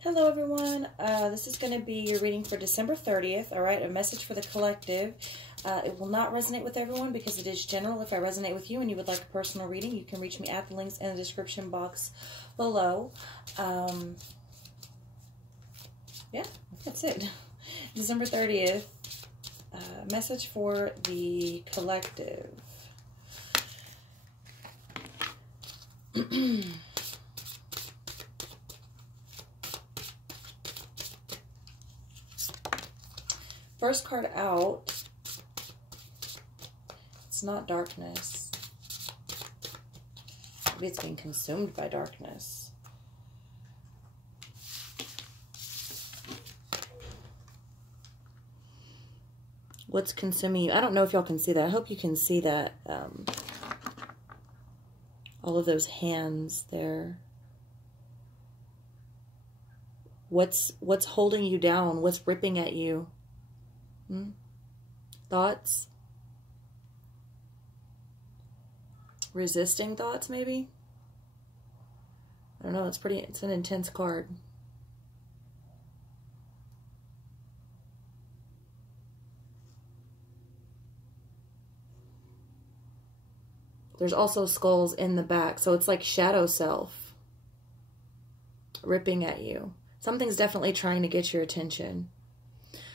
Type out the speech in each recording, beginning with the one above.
Hello everyone, this is going to be your reading for December 30th, alright, a message for the collective. It will not resonate with everyone because it is general. If I resonate with you and you would like a personal reading, you can reach me at the links in the description box below. Yeah, that's it. December 30th, message for the collective. First card out, it's not darkness. Maybe it's being consumed by darkness. What's consuming you? I don't know if y'all can see that. I hope you can see that. All of those hands there. What's holding you down? What's ripping at you? Thoughts? Resisting thoughts, maybe? I don't know. It's an intense card. There's also skulls in the back, so it's like shadow self ripping at you. Something's definitely trying to get your attention.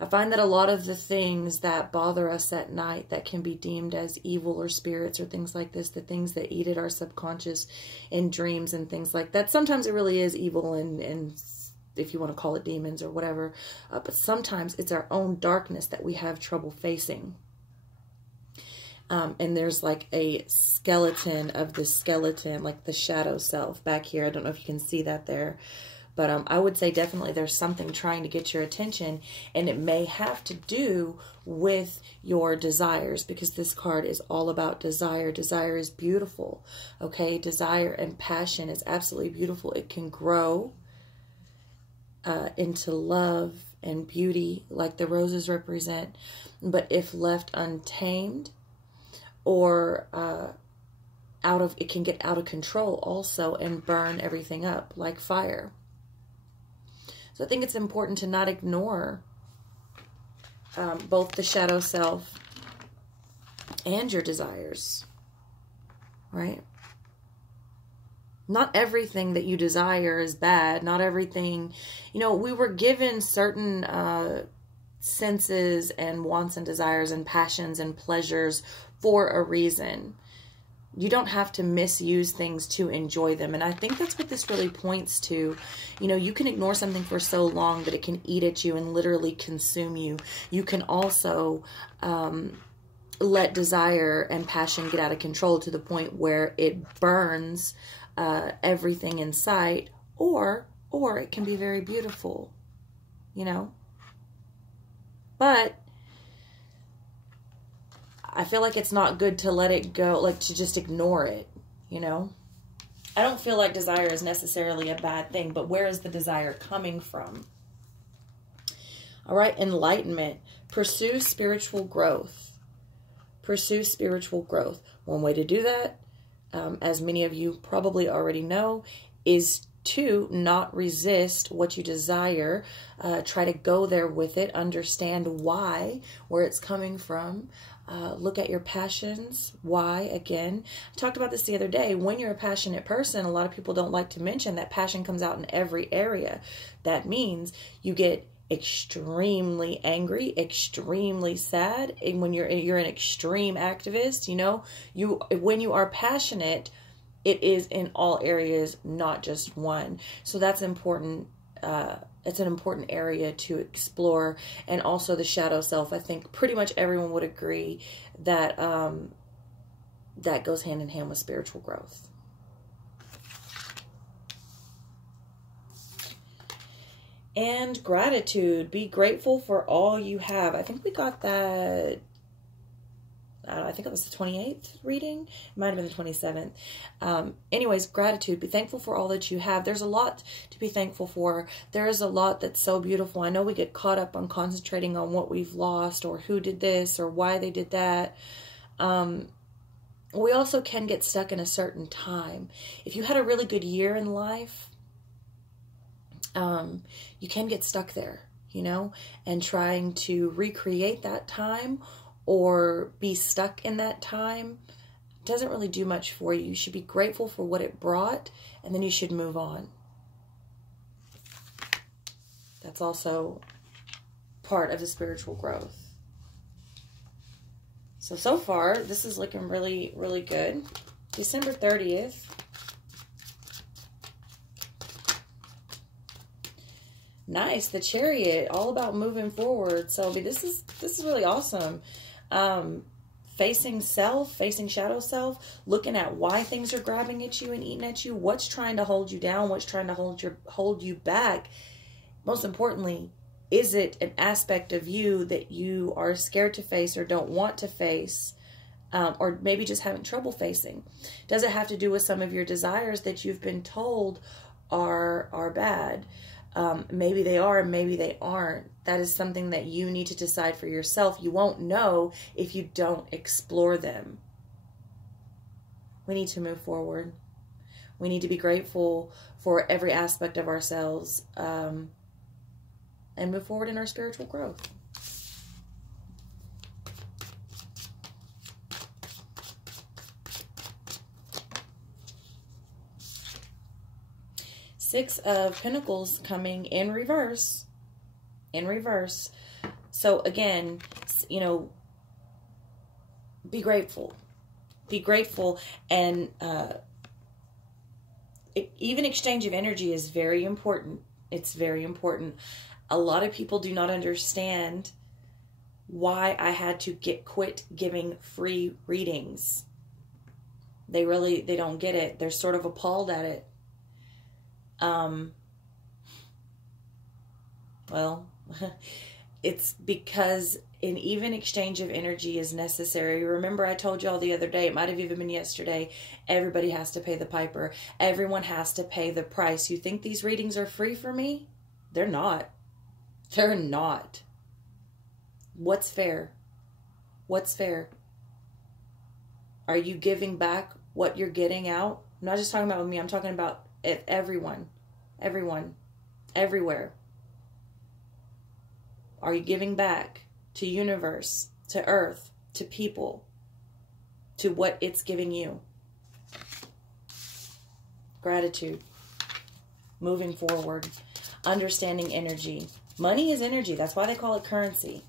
I find that a lot of the things that bother us at night that can be deemed as evil or spirits or things like this, the things that eat at our subconscious in dreams and things like that, sometimes it really is evil and if you want to call it demons or whatever, but sometimes it's our own darkness that we have trouble facing. And there's like a skeleton of the skeleton, like the shadow self back here. I don't know if you can see that there. But I would say definitely there's something trying to get your attention, and it may have to do with your desires, because this card is all about desire. Desire is beautiful, okay? Desire and passion is absolutely beautiful. It can grow into love and beauty like the roses represent, but if left untamed or it can get out of control also and burn everything up like fire. So I think it's important to not ignore both the shadow self and your desires, right? Not everything that you desire is bad. Not everything, you know, we were given certain senses and wants and desires and passions and pleasures for a reason. You don't have to misuse things to enjoy them. And I think that's what this really points to. You know, you can ignore something for so long that it can eat at you and literally consume you. You can also let desire and passion get out of control to the point where it burns everything in sight, or it can be very beautiful, you know. But I feel like it's not good to let it go, like to just ignore it, you know? I don't feel like desire is necessarily a bad thing, but where is the desire coming from? All right, enlightenment. Pursue spiritual growth. Pursue spiritual growth. One way to do that, as many of you probably already know, is to not resist what you desire. Try to go there with it. Understand why, where it's coming from. Look at your passions. Why? Again, I talked about this the other day. When you're a passionate person, a lot of people don't like to mention that passion comes out in every area. That means you get extremely angry, extremely sad, and when you're an extreme activist, you know, when you are passionate, it is in all areas, not just one. So that's important. It's an important area to explore. And also the shadow self. I think pretty much everyone would agree that that goes hand in hand with spiritual growth. And gratitude. Be grateful for all you have. I think we got that. I don't know, I think it was the 28th reading. It might have been the 27th. Anyways, gratitude. Be thankful for all that you have. There's a lot to be thankful for. There is a lot that's so beautiful. I know we get caught up on concentrating on what we've lost or who did this or why they did that. We also can get stuck in a certain time. If you had a really good year in life, you can get stuck there, you know, and trying to recreate that time or be stuck in that time doesn't really do much for you. You should be grateful for what it brought, and then you should move on. That's also part of the spiritual growth. So far, this is looking really, really good. December 30th. Nice, the Chariot, all about moving forward. So, I mean, this is really awesome. Facing self, facing shadow self, looking at why things are grabbing at you and eating at you, what's trying to hold you down, what's trying to hold you back. Most importantly, is it an aspect of you that you are scared to face or don't want to face, or maybe just having trouble facing? Does it have to do with some of your desires that you've been told are bad? Maybe they are, maybe they aren't. That is something that you need to decide for yourself. You won't know if you don't explore them. We need to move forward. We need to be grateful for every aspect of ourselves, and move forward in our spiritual growth. Six of Pentacles coming in reverse. In reverse. So again, you know, be grateful. Be grateful. And even exchange of energy is very important. It's very important. A lot of people do not understand why I had to quit giving free readings. They don't get it. They're sort of appalled at it. Well, it's because an even exchange of energy is necessary. Remember, I told y'all the other day, it might have even been yesterday, everybody has to pay the piper. Everyone has to pay the price. You think these readings are free for me? They're not. They're not. What's fair? What's fair? Are you giving back what you're getting out? I'm not just talking about me. I'm talking about everyone. Everyone. Everywhere. Are you giving back to universe, to earth, to people, to what it's giving you? Gratitude. Moving forward. Understanding energy. Money is energy. That's why they call it currency.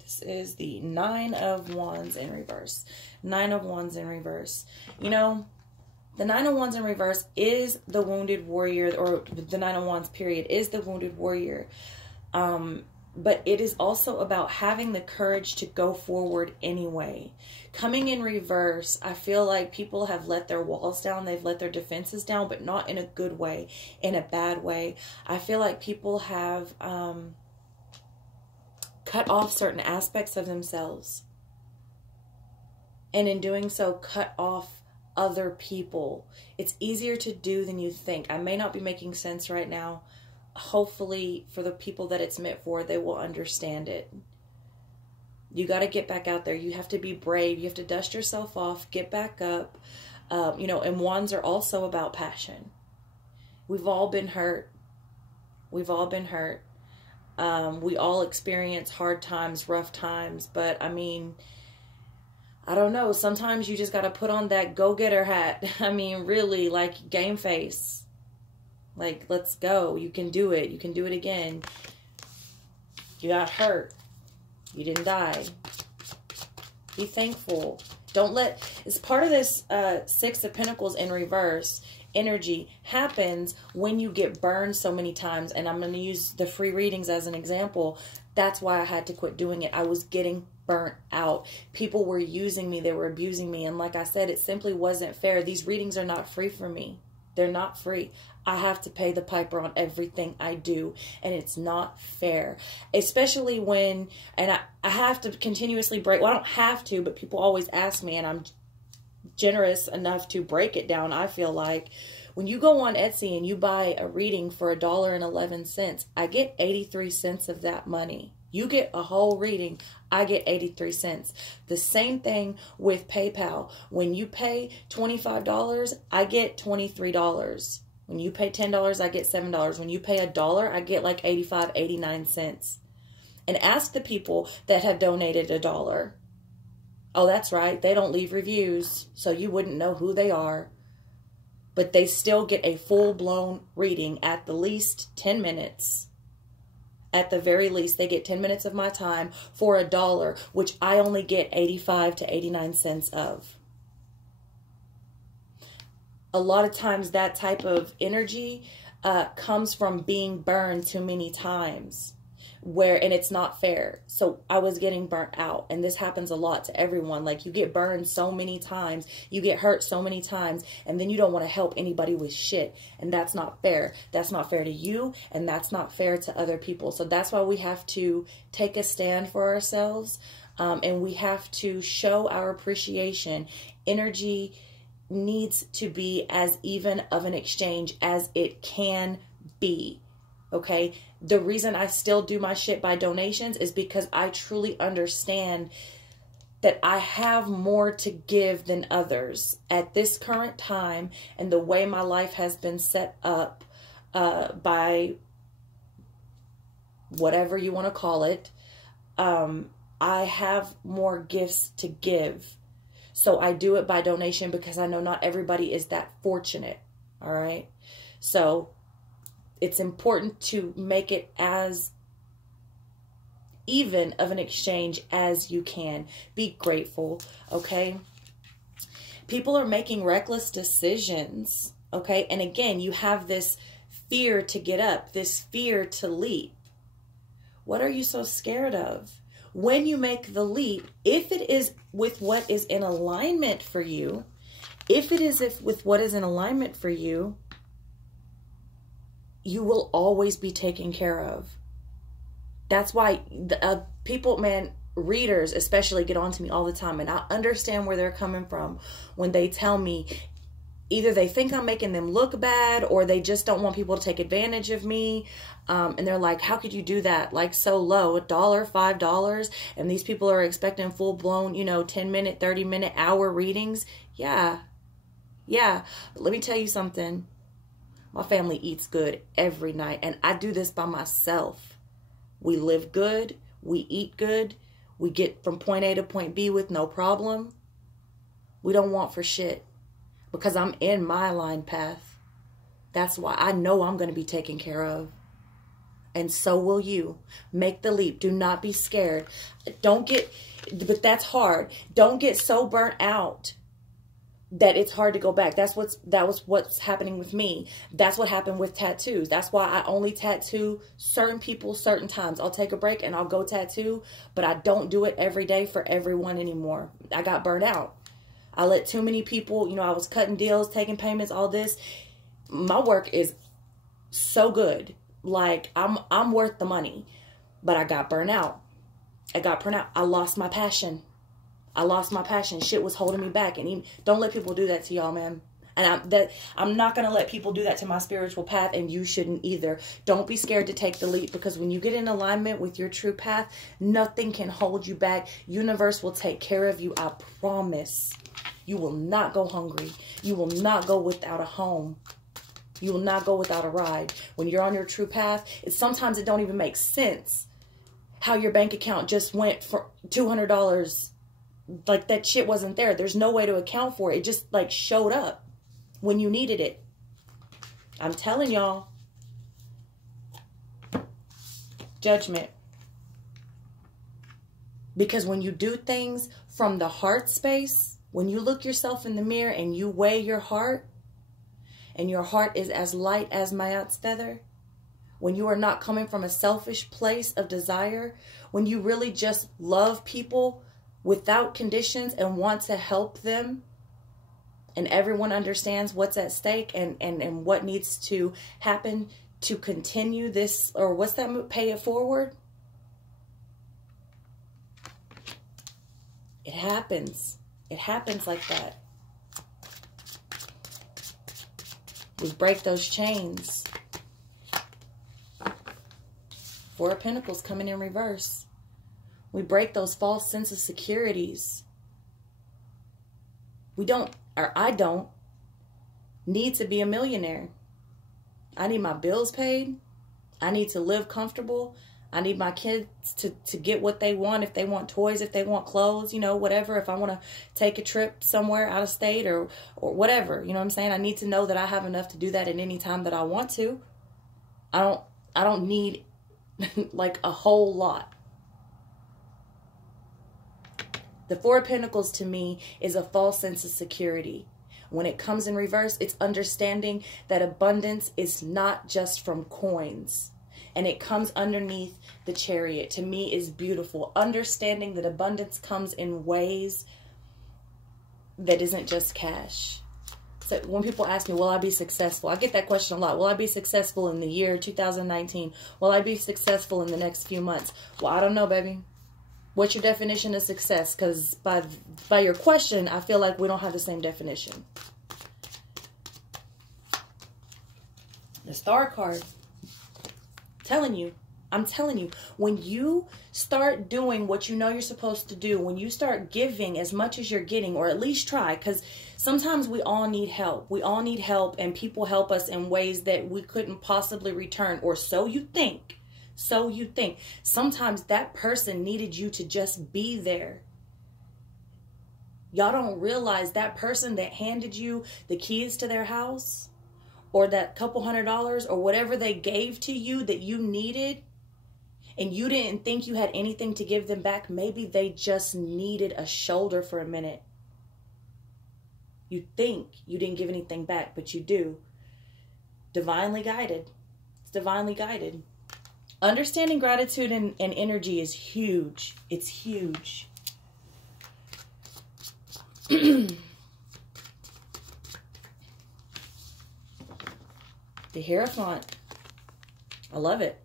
This is the Nine of Wands in reverse. Nine of Wands in reverse. You know, the Nine of Wands in reverse is the wounded warrior, or the Nine of Wands period is the wounded warrior. But it is also about having the courage to go forward anyway. Coming in reverse, I feel like people have let their walls down. They've let their defenses down, but not in a good way, in a bad way. I feel like people have cut off certain aspects of themselves. And in doing so, cut off other people. It's easier to do than you think. I may not be making sense right now. Hopefully, for the people that it's meant for, they will understand it. You got to get back out there. You have to be brave. You have to dust yourself off, get back up. You know, and wands are also about passion. We've all been hurt. We've all been hurt. We all experience hard times, rough times. But, I mean, I don't know. Sometimes you just got to put on that go-getter hat. I mean, really, like game face. Like, let's go. You can do it. You can do it again. You got hurt. You didn't die. Be thankful. Don't let... It's part of this Six of Pentacles in reverse energy happens when you get burned so many times. And I'm going to use the free readings as an example. That's why I had to quit doing it. I was getting burnt out. People were using me. They were abusing me. And like I said, it simply wasn't fair. These readings are not free for me. They're not free. I have to pay the piper on everything I do, and it's not fair. Especially when, and I have to continuously break, well, I don't have to, but people always ask me, and I'm generous enough to break it down. I feel like when you go on Etsy and you buy a reading for $1.11, I get 83 cents of that money. You get a whole reading, I get 83 cents. The same thing with PayPal. When you pay $25, I get $23. When you pay $10, I get $7. When you pay $1, I get like 85, 89 cents. And ask the people that have donated $1. Oh, that's right. They don't leave reviews, so you wouldn't know who they are. But they still get a full-blown reading, at the least 10 minutes. At the very least, they get 10 minutes of my time for $1, which I only get 85 to 89 cents of. A lot of times that type of energy comes from being burned too many times. And it's not fair. So I was getting burnt out, and this happens a lot to everyone. Like, you get burned so many times, you get hurt so many times, and then you don't want to help anybody with shit. And that's not fair. That's not fair to you, and that's not fair to other people. So that's why we have to take a stand for ourselves, and we have to show our appreciation. Energy needs to be as even of an exchange as it can be. Okay, the reason I still do my shit by donations is because I truly understand that I have more to give than others at this current time, and the way my life has been set up by whatever you want to call it. I have more gifts to give. So I do it by donation because I know not everybody is that fortunate. All right. So it's important to make it as even of an exchange as you can. Be grateful, okay? People are making reckless decisions, okay? And again, you have this fear to get up, this fear to leap. What are you so scared of? When you make the leap, if it is with what is in alignment for you, with what is in alignment for you, you will always be taken care of. That's why people, man, readers especially, get on to me all the time. And I understand where they're coming from when they tell me either they think I'm making them look bad, or they just don't want people to take advantage of me. And they're like, how could you do that? Like, so low, $1, $5. And these people are expecting full-blown, 10-minute, 30-minute, hour readings. Yeah. But let me tell you something. My family eats good every night, and I do this by myself. We live good. We eat good. We get from point A to point B with no problem. We don't want for shit because I'm in my aligned path. That's why I know I'm going to be taken care of. And so will you. Make the leap. Do not be scared. But that's hard. Don't get so burnt out that it's hard to go back. That was what's happening with me. That's what happened with tattoos. That's why I only tattoo certain people certain times. I'll take a break and I'll go tattoo, but I don't do it every day for everyone anymore. I got burnt out. I let too many people, I was cutting deals, taking payments, all this. My work is so good. Like, I'm worth the money, but I got burnt out. I lost my passion. Shit was holding me back. And don't let people do that to y'all, man. And I'm not going to let people do that to my spiritual path, and you shouldn't either. Don't be scared to take the leap, because when you get in alignment with your true path, nothing can hold you back. Universe will take care of you. I promise. You will not go hungry. You will not go without a home. You will not go without a ride. When you're on your true path, sometimes it don't even make sense how your bank account just went for $200. Like, that shit wasn't there. There's no way to account for it. It just, like, showed up when you needed it. I'm telling y'all. Judgment. Because when you do things from the heart space, when you look yourself in the mirror and you weigh your heart, and your heart is as light as Mayat's feather, when you are not coming from a selfish place of desire, when you really just love people without conditions and want to help them, and everyone understands what's at stake and what needs to happen to continue this, or what's that, pay it forward. It happens. It happens like that. We break those chains. Four of Pentacles coming in reverse. We break those false sense of securities. We don't, or I don't, need to be a millionaire. I need my bills paid. I need to live comfortable. I need my kids to get what they want. If they want toys, if they want clothes, you know, whatever. If I want to take a trip somewhere out of state or whatever, you know what I'm saying? I need to know that I have enough to do that at any time that I want to. I don't need like a whole lot. The Four of Pentacles to me is a false sense of security. When it comes in reverse, it's understanding that abundance is not just from coins. And it comes underneath the Chariot. To me is beautiful. Understanding that abundance comes in ways that isn't just cash. So when people ask me, will I be successful? I get that question a lot. Will I be successful in the year 2019? Will I be successful in the next few months? Well, I don't know, baby. What's your definition of success? Because by your question, I feel like we don't have the same definition. The Star card. I'm telling you, when you start doing what you know you're supposed to do, when you start giving as much as you're getting, or at least try, because sometimes we all need help. We all need help, and people help us in ways that we couldn't possibly return, or so you think. So you think. Sometimes that person needed you to just be there. Y'all don't realize that person that handed you the keys to their house, or that couple $100 or whatever they gave to you that you needed, and you didn't think you had anything to give them back. Maybe they just needed a shoulder for a minute. You think you didn't give anything back, but you do. Divinely guided. It's divinely guided. Understanding gratitude and energy is huge. It's huge. The Hierophant. I love it.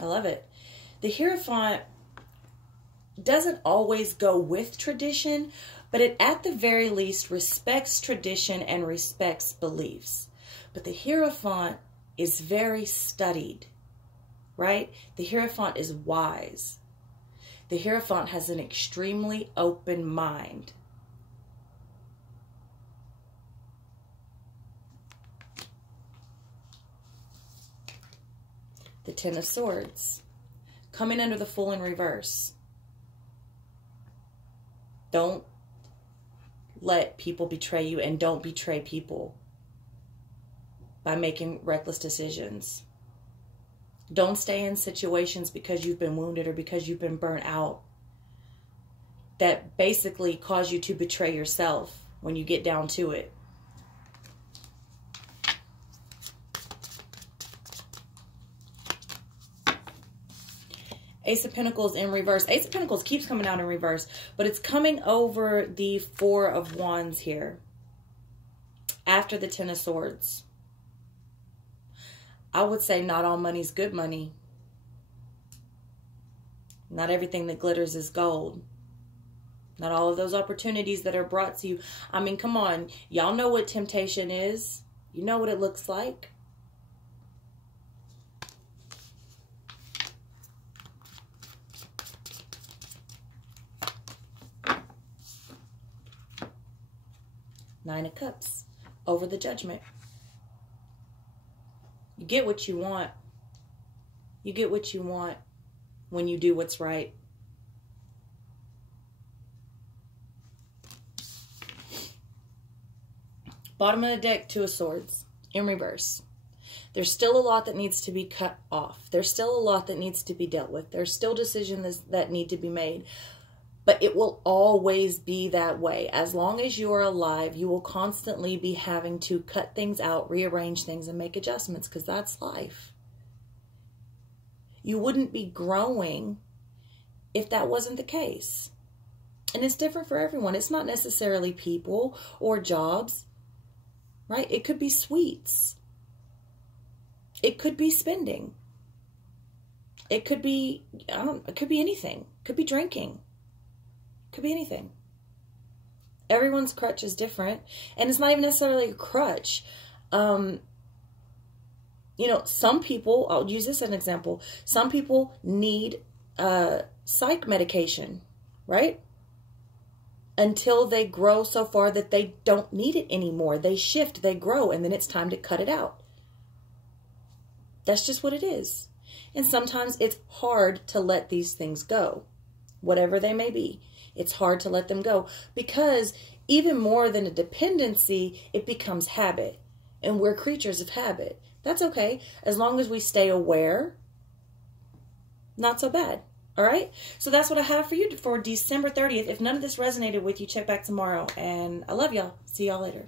I love it. The Hierophant doesn't always go with tradition, but it at the very least respects tradition and respects beliefs. But the Hierophant is very studied, right? The Hierophant is wise. The Hierophant has an extremely open mind. The Ten of Swords, coming under the Fool in reverse. Don't let people betray you, and don't betray people by making reckless decisions. Don't stay in situations because you've been wounded or because you've been burnt out that basically cause you to betray yourself when you get down to it. Ace of Pentacles in reverse. Ace of Pentacles keeps coming out in reverse, but it's coming over the Four of Wands here after the Ten of Swords. I would say not all money's good money. Not everything that glitters is gold. Not all of those opportunities that are brought to you. I mean, come on. Y'all know what temptation is. You know what it looks like. Nine of Cups over the Judgment. You get what you want. You get what you want when you do what's right. Bottom of the deck, Two of Swords in reverse. There's still a lot that needs to be cut off. There's still a lot that needs to be dealt with. There's still decisions that need to be made. But it will always be that way. As long as you are alive, you will constantly be having to cut things out, rearrange things, and make adjustments, because that's life. You wouldn't be growing if that wasn't the case. And it's different for everyone. It's not necessarily people or jobs, right? It could be sweets. It could be spending. It could be, it could be anything. It could be drinking. Could be anything. Everyone's crutch is different. And it's not even necessarily a crutch. You know, some people, I'll use this as an example. Some people need psych medication, right? Until they grow so far that they don't need it anymore. They shift, they grow, and then it's time to cut it out. That's just what it is. And sometimes it's hard to let these things go, whatever they may be. It's hard to let them go because even more than a dependency, it becomes habit. And we're creatures of habit. That's okay. As long as we stay aware, not so bad. All right, so that's what I have for you for December 30th. If none of this resonated with you, check back tomorrow. And I love y'all. See y'all later.